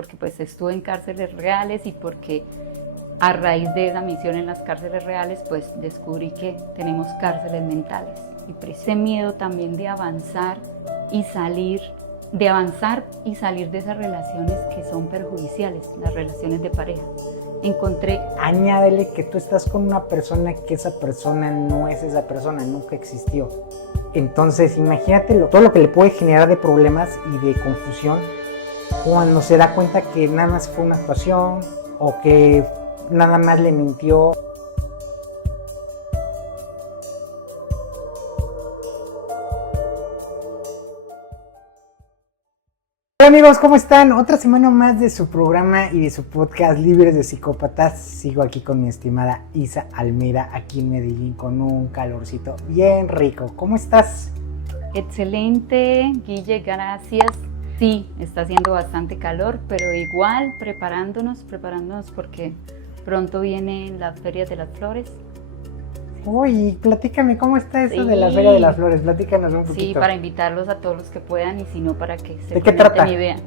porque pues estuve en cárceles reales y porque a raíz de esa misión en las cárceles reales pues descubrí que tenemos cárceles mentales y ese miedo también de avanzar y salir de esas relaciones que son perjudiciales, las relaciones de pareja. Añádele que tú estás con una persona que esa persona no es esa persona, nunca existió. Entonces imagínate todo lo que le puede generar de problemas y de confusión cuando se da cuenta que nada más fue una actuación o que nada más le mintió. Hola amigos, ¿cómo están? Otra semana más de su programa y de su podcast Libres de Psicópatas. Sigo aquí con mi estimada Isa Almeida, aquí en Medellín, con un calorcito bien rico. ¿Cómo estás? Excelente, Guille, gracias. Sí, está haciendo bastante calor, pero igual preparándonos porque pronto vienen las ferias de las flores. Uy, platícame, ¿cómo está eso de la Feria de las Flores? Platícanos un poquito. Sí, para invitarlos a todos los que puedan y si no, para que se ¿De qué trata? y vean.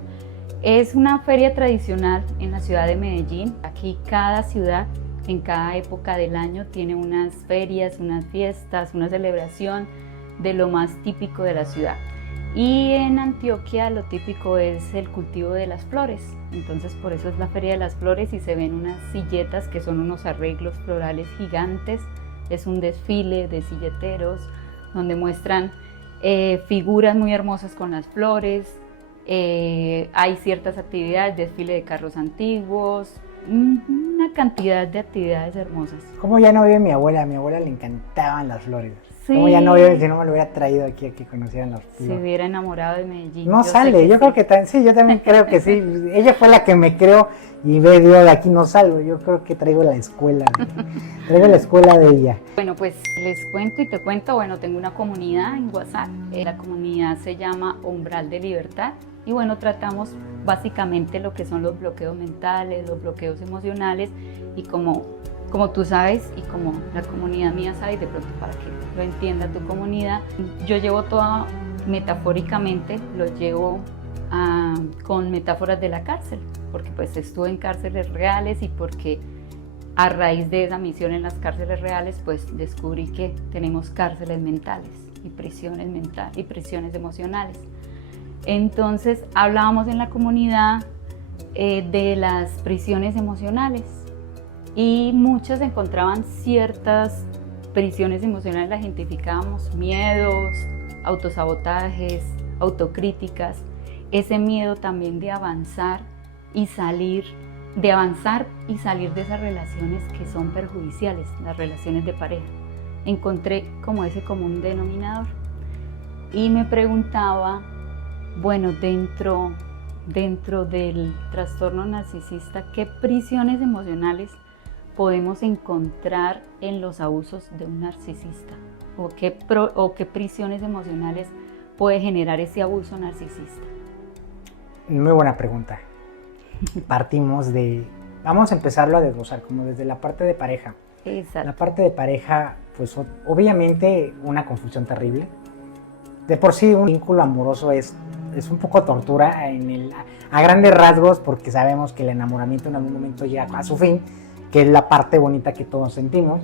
Es una feria tradicional en la ciudad de Medellín. Aquí cada ciudad, en cada época del año, tiene unas ferias, unas fiestas, una celebración de lo más típico de la ciudad. Y en Antioquia lo típico es el cultivo de las flores. Entonces por eso es la Feria de las Flores y se ven unas silletas que son unos arreglos florales gigantes. Es un desfile de silleteros donde muestran figuras muy hermosas con las flores. Hay ciertas actividades, desfile de carros antiguos, una cantidad de actividades hermosas. ¿Cómo ya no vive mi abuela? A mi abuela le encantaban las flores. Sí. ¿Cómo ya no vive si no me lo hubiera traído aquí a que conocieran las flores? Se hubiera enamorado de Medellín. No sale, yo creo que también, sí, yo también creo que sí. Ella fue la que me creó y ve, yo de aquí no salgo. Yo creo que traigo la escuela de ella. Bueno, pues les cuento y te cuento, bueno, tengo una comunidad en WhatsApp. La comunidad se llama Umbral de Libertad y bueno, tratamos básicamente lo que son los bloqueos mentales, los bloqueos emocionales y como tú sabes y como la comunidad mía sabe, de pronto para que lo entienda tu comunidad, yo llevo todo metafóricamente, lo llevo con metáforas de la cárcel, porque pues estuve en cárceles reales y porque a raíz de esa misión en las cárceles reales pues descubrí que tenemos cárceles mentales y prisiones emocionales. Entonces hablábamos en la comunidad de las prisiones emocionales y muchos encontraban ciertas prisiones emocionales, las identificábamos, miedos, autosabotajes, autocríticas, ese miedo también de avanzar y salir de esas relaciones que son perjudiciales, las relaciones de pareja. Encontré como ese común denominador y me preguntaba, bueno, dentro del trastorno narcisista, ¿qué prisiones emocionales podemos encontrar en los abusos de un narcisista? ¿O qué prisiones emocionales puede generar ese abuso narcisista? Muy buena pregunta. Vamos a empezarlo a desglosar, como desde la parte de pareja. Exacto. La parte de pareja, pues obviamente una confusión terrible. De por sí un vínculo amoroso es un poco tortura a grandes rasgos, porque sabemos que el enamoramiento en algún momento llega a su fin, que es la parte bonita que todos sentimos,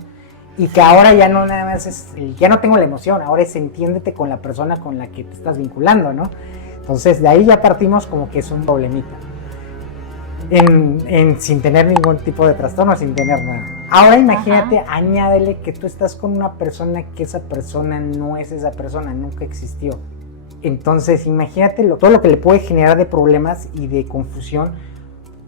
y que ahora ya no nada más ya no tengo la emoción, ahora es entiéndete con la persona con la que te estás vinculando, ¿no? Entonces de ahí ya partimos como que es un problemita. Sin tener ningún tipo de trastorno, sin tener nada. Ahora imagínate, añádele que tú estás con una persona que esa persona no es esa persona, nunca existió. Entonces imagínate todo lo que le puede generar de problemas y de confusión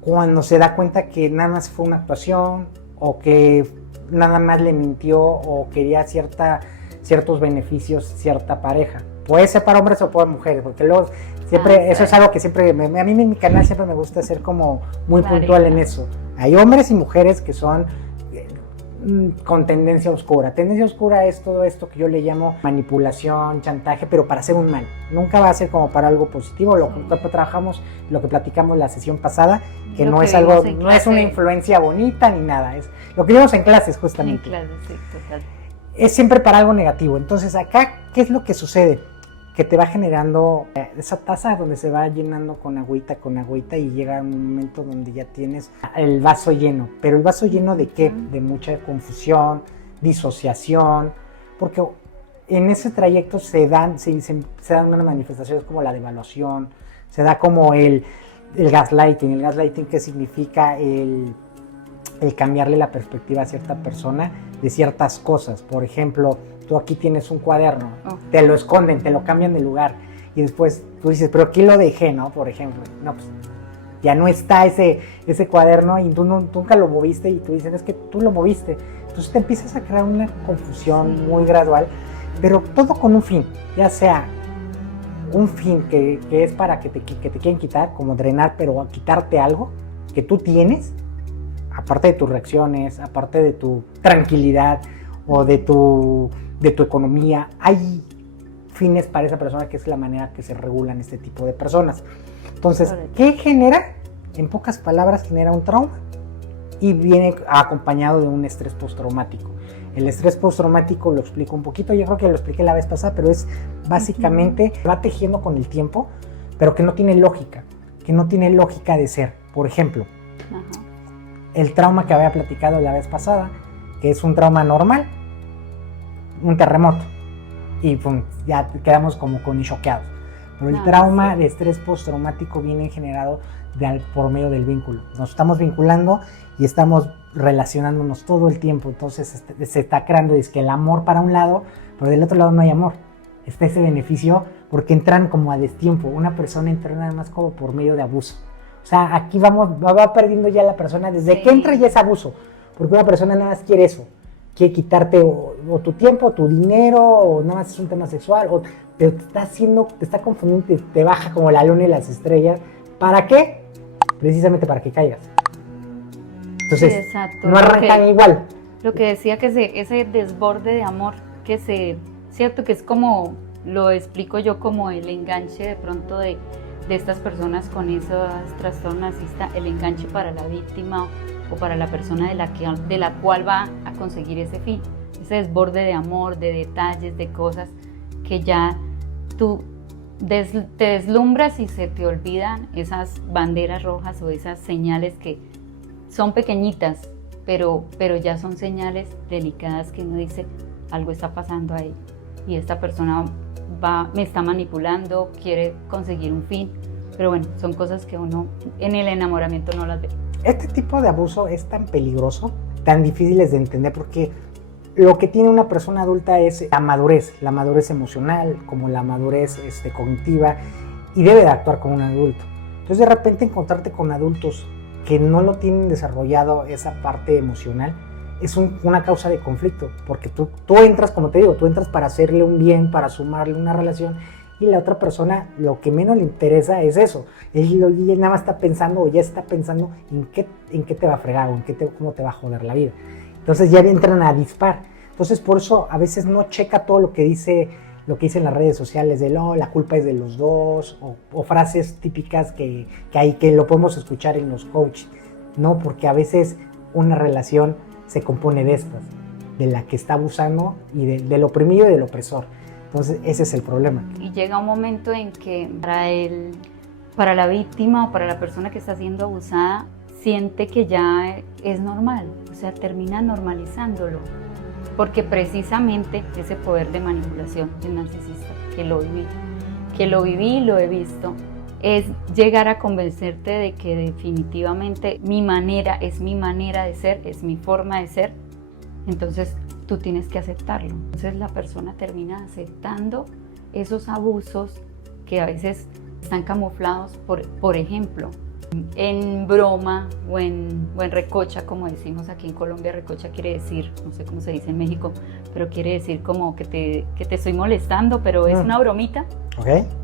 cuando se da cuenta que nada más fue una actuación o que nada más le mintió o quería ciertos beneficios cierta pareja. Puede ser para hombres o para mujeres, porque luego siempre, eso es algo que siempre, a mí en mi canal siempre me gusta ser como muy puntual en eso. Hay hombres y mujeres que son con tendencia oscura. Tendencia oscura es todo esto que yo le llamo manipulación, chantaje, pero para hacer un mal. Nunca va a ser como para algo positivo. Lo que trabajamos, lo que platicamos la sesión pasada, que no es algo, no es una influencia bonita ni nada. Es lo que vimos en clases justamente. En clases, sí, total. Es siempre para algo negativo. Entonces acá, ¿qué es lo que sucede? que te va generando esa taza donde se va llenando con agüita y llega un momento donde ya tienes el vaso lleno. ¿Pero el vaso lleno de qué? De mucha confusión, disociación, porque en ese trayecto se dan unas manifestaciones como la devaluación, se da como el gaslighting. El gaslighting, ¿qué significa? El cambiarle la perspectiva a cierta persona de ciertas cosas. Por ejemplo, tú aquí tienes un cuaderno, te lo esconden, te lo cambian de lugar y después tú dices, pero aquí lo dejé, ¿no? Por ejemplo, no, pues ya no está ese cuaderno y tú nunca lo moviste y tú dices, es que tú lo moviste. Entonces te empiezas a crear una confusión muy gradual, pero todo con un fin, ya sea un fin que es para que te quieren quitar, como drenar, pero a quitarte algo que tú tienes, aparte de tus reacciones, aparte de tu tranquilidad o de tu economía, hay fines para esa persona, que es la manera que se regulan este tipo de personas. Entonces, ¿qué genera? En pocas palabras, genera un trauma y viene acompañado de un estrés postraumático. El estrés postraumático lo explico un poquito, yo creo que lo expliqué la vez pasada, pero es básicamente, va tejiendo con el tiempo, pero que no tiene lógica de ser. Por ejemplo, el trauma que había platicado la vez pasada, que es un trauma normal, un terremoto, y pum, ya quedamos como con choqueados. Pero el trauma de estrés postraumático viene generado por medio del vínculo. Nos estamos vinculando y estamos relacionándonos todo el tiempo, entonces se está creando el amor para un lado, pero del otro lado no hay amor. Está ese beneficio porque entran como a destiempo. Una persona entra nada más como por medio de abuso. O sea, aquí va perdiendo ya la persona desde que entra, ya es abuso, porque una persona nada más quiere eso, quiere quitarte o tu tiempo, o tu dinero, o nada más es un tema sexual, o te está confundiendo, te baja como la luna y las estrellas. ¿Para qué? Precisamente para que caigas. Entonces, sí, no arrancan igual. Lo que decía, que ese desborde de amor, cierto que es como, lo explico yo, como el enganche de pronto de estas personas con esos trastornos narcisistas, el enganche para la víctima o para la persona de la cual va a conseguir ese fin, ese desborde de amor, de detalles, de cosas que ya tú te deslumbras y se te olvidan esas banderas rojas o esas señales que son pequeñitas, pero ya son señales delicadas que uno dice, algo está pasando ahí y esta persona me está manipulando, quiere conseguir un fin. Pero bueno, son cosas que uno en el enamoramiento no las ve. Este tipo de abuso es tan peligroso, tan difíciles de entender, porque lo que tiene una persona adulta es la madurez emocional, como la madurez cognitiva, y debe de actuar como un adulto. Entonces, de repente encontrarte con adultos que no lo tienen desarrollado esa parte emocional es una causa de conflicto, porque tú entras, como te digo, tú entras para hacerle un bien, para sumarle una relación, y la otra persona lo que menos le interesa es eso. Él nada más está pensando, o ya está pensando en qué te va a fregar, o cómo te va a joder la vida. Entonces ya entran a dispar. Entonces por eso a veces no checa todo lo que dice en las redes sociales de la culpa es de los dos, o frases típicas que lo podemos escuchar en los coaches. No, porque a veces una relación se compone de estas, de la que está abusando y del oprimido y del opresor. Entonces ese es el problema. Y llega un momento en que para la víctima o para la persona que está siendo abusada, siente que ya es normal, o sea, termina normalizándolo, porque precisamente ese poder de manipulación del narcisista, que lo viví y lo he visto, es llegar a convencerte de que definitivamente mi manera de ser, es mi forma de ser, entonces tú tienes que aceptarlo. Entonces la persona termina aceptando esos abusos que a veces están camuflados por ejemplo, en broma o en recocha, como decimos aquí en Colombia. Recocha quiere decir, no sé cómo se dice en México, pero quiere decir como que te estoy molestando, pero es una bromita,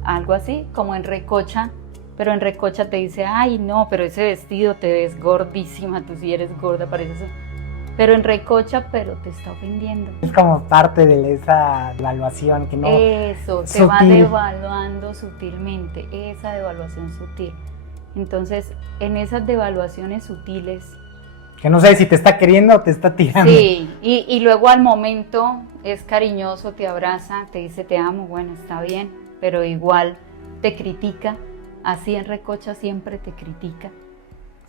algo así, como en recocha. Pero en recocha te dice, ay no, pero ese vestido te ves gordísima, tú si eres gorda, pareces... Pero en recocha, pero te está ofendiendo. Es como parte de esa devaluación que no... Eso, te va devaluando sutilmente, esa devaluación sutil. Entonces, en esas devaluaciones sutiles... Que no sabes si te está queriendo o te está tirando. Sí, y luego al momento es cariñoso, te abraza, te dice te amo, bueno, está bien. pero igual te critica, así en recocha siempre te critica,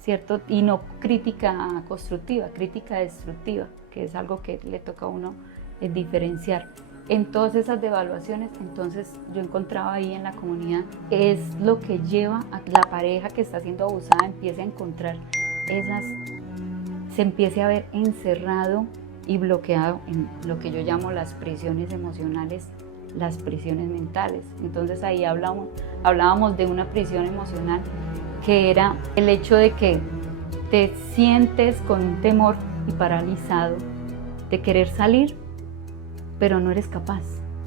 ¿cierto? Y no crítica constructiva, crítica destructiva, que es algo que le toca a uno diferenciar. En todas esas devaluaciones, entonces yo encontraba ahí en la comunidad, es lo que lleva a que la pareja que está siendo abusada empiece a encontrar se empiece a ver encerrado y bloqueado en lo que yo llamo las prisiones emocionales, las prisiones mentales. Entonces ahí hablábamos de una prisión emocional que era el hecho de que te sientes con un temor y paralizado de querer salir, pero no eres capaz.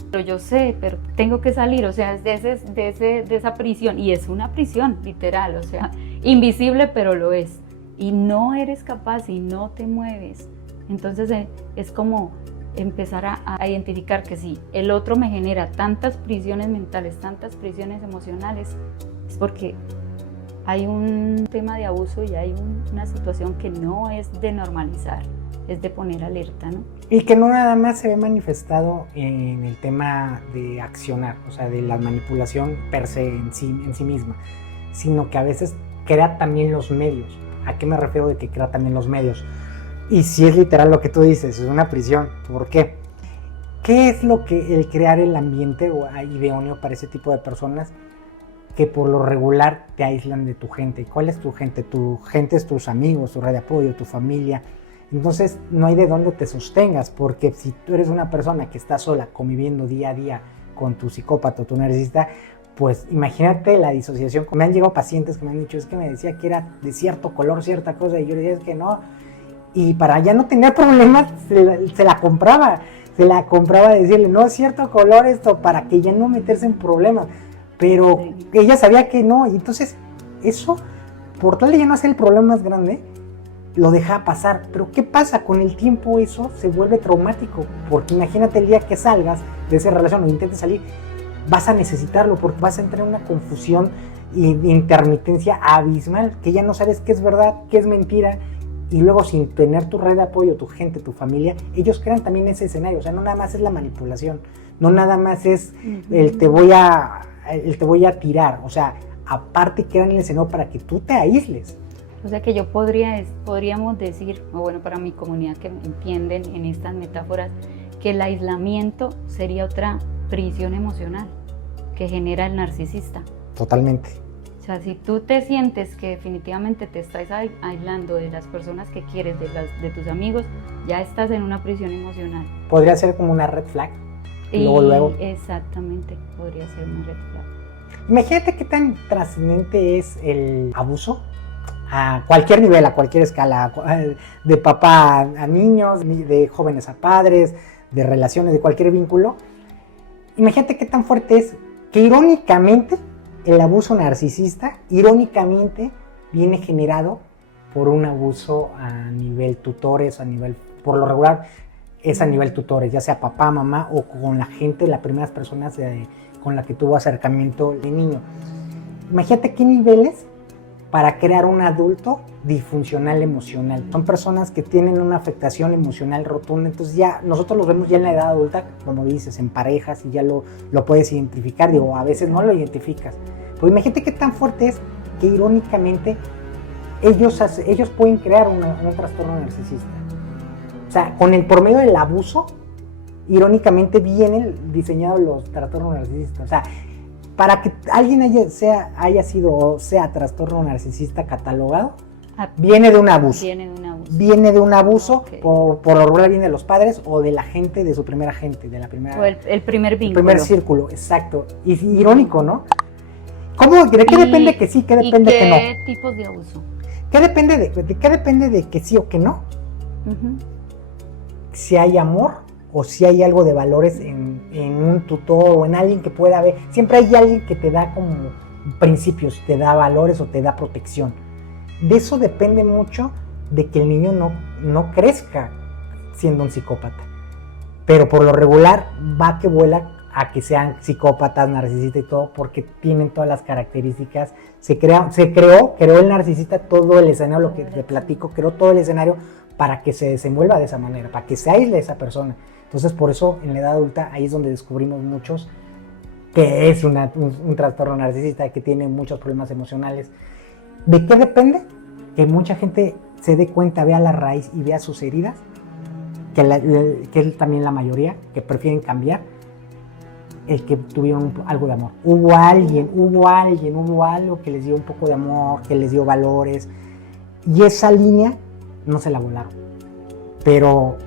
Pero yo sé, pero tengo que salir, o sea, es de esa prisión, y es una prisión literal, o sea, invisible, pero lo es, y no eres capaz y no te mueves. Entonces es como empezar a identificar que si el otro me genera tantas prisiones mentales, tantas prisiones emocionales, es porque hay un tema de abuso y hay una situación que no es de normalizar, es de poner alerta, ¿no? Y que no nada más se ve manifestado en el tema de accionar, o sea, de la manipulación per se en sí misma, sino que a veces crea también los medios. ¿A qué me refiero de que crea también los medios? Y si es literal lo que tú dices, es una prisión. ¿Por qué? ¿Qué es lo que el crear el ambiente idóneo para ese tipo de personas que por lo regular te aíslan de tu gente? ¿Cuál es tu gente? Tu gente es tus amigos, tu red de apoyo, tu familia. Entonces no hay de dónde te sostengas, porque si tú eres una persona que está sola conviviendo día a día con tu psicópata o tu narcisista, pues imagínate la disociación. Me han llegado pacientes que me han dicho, es que me decía que era de cierto color, cierta cosa, y yo le decía, es que no. Y para ya no tener problemas, se la compraba decirle, no es cierto color esto, para que ya no meterse en problemas. Pero ella sabía que no, y entonces eso, por tal de ya no hacer el problema más grande, lo deja pasar. Pero ¿qué pasa? Con el tiempo eso se vuelve traumático, porque imagínate el día que salgas de esa relación o intentes salir, vas a necesitarlo, porque vas a entrar en una confusión y intermitencia abismal, que ya no sabes qué es verdad, qué es mentira, y luego sin tener tu red de apoyo, tu gente, tu familia, ellos crean también ese escenario. O sea, no nada más es la manipulación, no nada más es el te voy a tirar, o sea, aparte crean el escenario para que tú te aísles. O sea que podríamos decir, o bueno, para mi comunidad que me entienden en estas metáforas, que el aislamiento sería otra prisión emocional que genera el narcisista. Totalmente. O sea, si tú te sientes que definitivamente te estás aislando de las personas que quieres, de tus amigos, ya estás en una prisión emocional. Podría ser como una red flag. Luego. Exactamente, podría ser una red flag. Imagínate qué tan trascendente es el abuso a cualquier nivel, a cualquier escala, de papá a niños, de jóvenes a padres, de relaciones, de cualquier vínculo. Imagínate qué tan fuerte es que irónicamente el abuso narcisista, irónicamente, viene generado por un abuso a nivel tutores, por lo regular es a nivel tutores, ya sea papá, mamá o con la gente, las primeras personas con las que tuvo acercamiento de niño. Imagínate qué niveles para crear un adulto disfuncional emocional. Son personas que tienen una afectación emocional rotunda, entonces ya nosotros los vemos ya en la edad adulta, como dices, en parejas, y ya lo puedes identificar, digo, a veces no lo identificas. Pero imagínate qué tan fuerte es que irónicamente ellos pueden crear un trastorno narcisista. O sea, con el promedio del abuso, irónicamente vienen diseñados los trastornos narcisistas. O sea, para que alguien haya sido o sea trastorno narcisista catalogado, viene de un abuso. Viene de un abuso, okay. Por lo regular viene de los padres o de la gente, de su primera gente, de la primera... O el primer vínculo. El primer círculo, exacto. Y irónico, ¿no? ¿De qué depende que sí, qué depende que no? ¿Qué tipos de abuso? ¿Qué depende de que sí o que no? Uh-huh. Si hay amor o si hay algo de valores en un tutor o en alguien que pueda haber. Siempre hay alguien que te da como principios, te da valores o te da protección. De eso depende mucho de que el niño no crezca siendo un psicópata. Pero por lo regular va que vuela a que sean psicópatas, narcisistas y todo, porque tienen todas las características. Creó el narcisista todo el escenario, lo que te platico, creó todo el escenario para que se desenvuelva de esa manera, para que se aísle esa persona. Entonces por eso en la edad adulta ahí es donde descubrimos muchos que es un trastorno narcisista, que tiene muchos problemas emocionales. ¿De qué depende? Que mucha gente se dé cuenta, vea la raíz y vea sus heridas, que es también la mayoría, que prefieren cambiar, el que tuvieron algo de amor. Hubo algo que les dio un poco de amor, que les dio valores, y esa línea no se la volaron. Pero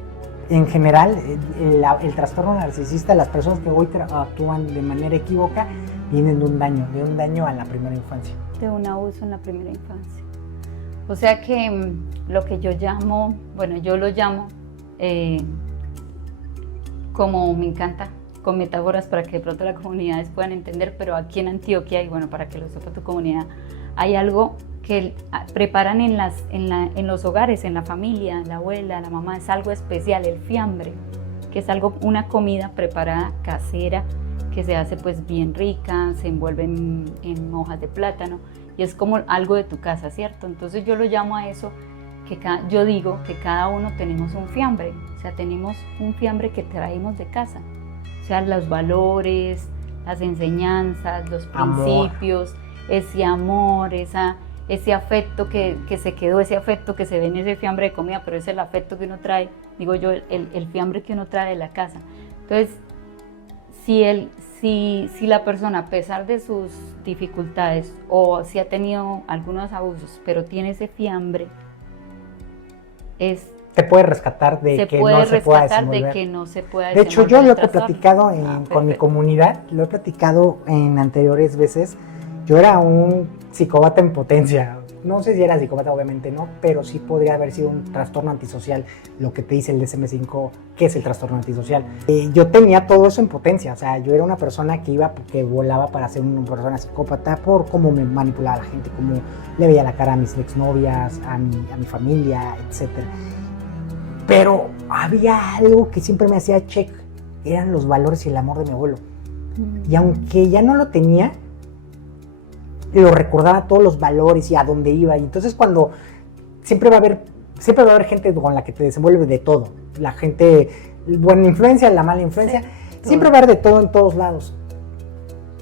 en general, el trastorno narcisista, las personas que hoy actúan de manera equívoca, vienen de un daño a la primera infancia. De un abuso en la primera infancia. O sea que lo que yo llamo, bueno, yo lo llamo, como me encanta, con metáforas para que de pronto las comunidades puedan entender, pero aquí en Antioquia, y bueno, para que lo sepa tu comunidad, hay algo que preparan en los hogares, en la familia, la abuela, la mamá, es algo especial, el fiambre, que es una comida preparada casera, que se hace pues bien rica, se envuelve en hojas de plátano, y es como algo de tu casa, ¿cierto? Entonces yo lo llamo a eso, yo digo que cada uno tenemos un fiambre, o sea, tenemos un fiambre que traemos de casa, o sea, los valores, las enseñanzas, los principios, ese amor, ese afecto que se quedó, ese afecto que se ve en ese fiambre de comida, pero es el afecto que uno trae, digo yo, el fiambre que uno trae de la casa. Entonces, si la persona, a pesar de sus dificultades o si ha tenido algunos abusos, pero tiene ese fiambre, te puede rescatar de que no se pueda desenvolver. De hecho, yo lo he platicado con mi comunidad, lo he platicado en anteriores veces. Yo era un psicópata en potencia. No sé si era psicópata, obviamente no, pero sí podría haber sido un trastorno antisocial, lo que te dice el DSM-5, que es el trastorno antisocial. Yo tenía todo eso en potencia, o sea, yo era una persona que volaba para ser una persona psicópata por cómo me manipulaba a la gente, cómo le veía la cara a mis exnovias, a mi familia, etc. Pero había algo que siempre me hacía check, eran los valores y el amor de mi abuelo. Y aunque ya no lo tenía, lo recordaba todos los valores y a dónde iba. Y entonces cuando siempre va a haber gente con la que te desenvuelve de todo. La gente, buena influencia, la mala influencia. Sí, siempre va a haber de todo en todos lados.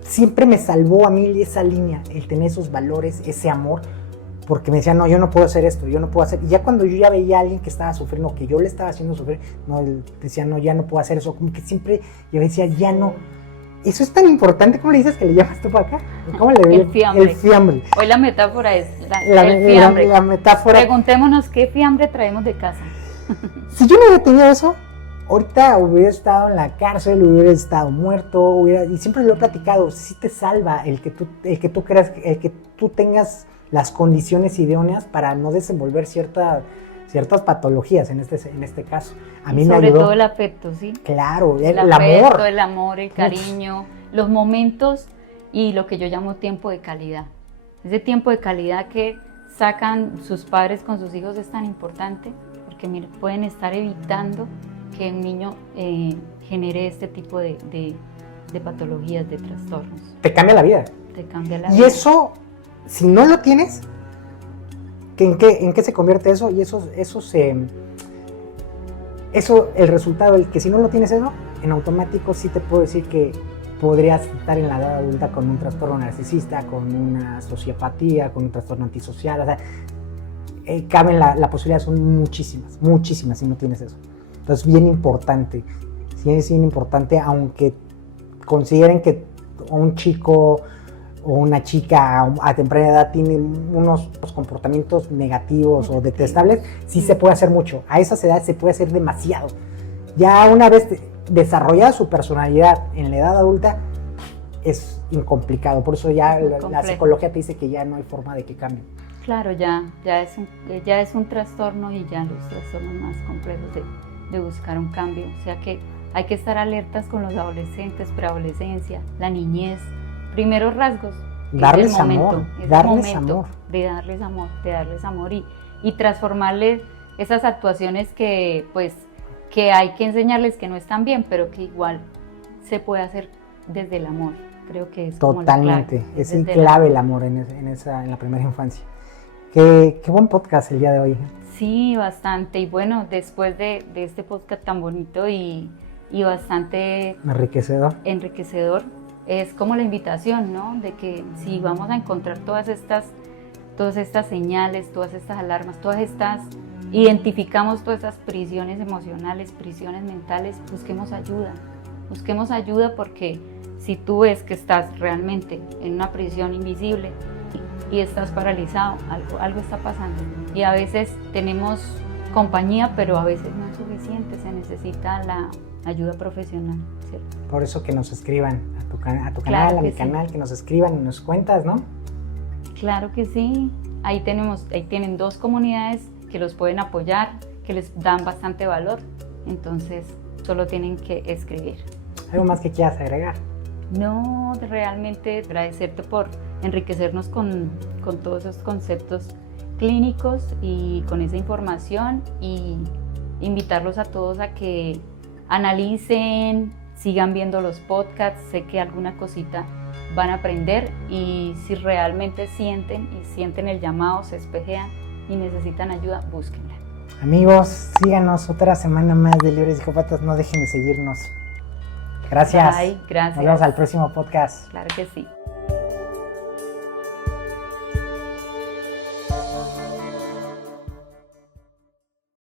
Siempre me salvó a mí esa línea, el tener esos valores, ese amor. Porque me decía, no, yo no puedo hacer esto, yo no puedo hacer. Y ya cuando yo ya veía a alguien que estaba sufriendo, que yo le estaba haciendo sufrir, no, él decía, no, ya no puedo hacer eso. Como que siempre yo decía, ya no. Eso es tan importante. ¿Cómo le dices que le llamas tú para acá? ¿Cómo le el fiambre. El fiambre. Hoy la metáfora es el fiambre. La metáfora. Preguntémonos qué fiambre traemos de casa. Si yo no hubiera tenido eso, ahorita hubiera estado en la cárcel, hubiera estado muerto, y siempre lo he platicado, sí te salva el que tú creas, el que tú tengas las condiciones idóneas para no desenvolver ciertas patologías en este caso. A mí me ayudó. Sobre todo el afecto, ¿sí? Claro, el afecto, el amor, el cariño, los momentos y lo que yo llamo tiempo de calidad. Ese tiempo de calidad que sacan sus padres con sus hijos es tan importante porque mira, pueden estar evitando que un niño genere este tipo de patologías, de trastornos. Te cambia la vida. Te cambia la vida. Y eso, si no lo tienes, ¿en qué se convierte eso? Y eso, el resultado, el que si no lo tienes eso, en automático sí te puedo decir que podrías estar en la edad adulta con un trastorno narcisista, con una sociopatía, con un trastorno antisocial. O sea, caben la posibilidad, son muchísimas si no tienes eso. Entonces, bien importante, sí es bien importante, aunque consideren que un chico o una chica a temprana edad tiene unos comportamientos negativos o detestables, sí se puede hacer mucho. A esas edades se puede hacer demasiado. Ya una vez desarrollada su personalidad en la edad adulta, es incomplicado. Por eso ya la psicología te dice que ya no hay forma de que cambie. Claro, ya es un trastorno y ya los trastornos más complejos de buscar un cambio. O sea que hay que estar alertas con los adolescentes, preadolescencia, la niñez. Primeros rasgos. Darles amor, de darles amor y transformarles esas actuaciones que hay que enseñarles que no están bien, pero que igual se puede hacer desde el amor. Creo que es totalmente, como es clave el amor en la primera infancia. Qué buen podcast el día de hoy. Sí, bastante. Y bueno, después de este podcast tan bonito y bastante enriquecedor, es como la invitación, ¿no? De que si vamos a encontrar todas estas señales, todas estas alarmas, identificamos todas estas prisiones emocionales, prisiones mentales, busquemos ayuda porque si tú ves que estás realmente en una prisión invisible y estás paralizado, algo está pasando. Y a veces tenemos compañía, pero a veces no es suficiente, se necesita la ayuda profesional, ¿cierto? Por eso que nos escriban a tu Claro canal, a mi sí. canal, que nos escriban y nos cuentas, ¿no? Claro que sí. Ahí tienen 2 comunidades que los pueden apoyar, que les dan bastante valor. Entonces, solo tienen que escribir. ¿Algo más que quieras agregar? No, realmente agradecerte por enriquecernos con todos esos conceptos clínicos y con esa información, y invitarlos a todos a que analicen, sigan viendo los podcasts. Sé que alguna cosita van a aprender, y si realmente sienten el llamado, se espejean y necesitan ayuda, búsquenla. Amigos, síganos otra semana más de Libres Psicópatas, no dejen de seguirnos. Gracias. Bye, gracias. Nos vemos al próximo podcast. Claro que sí.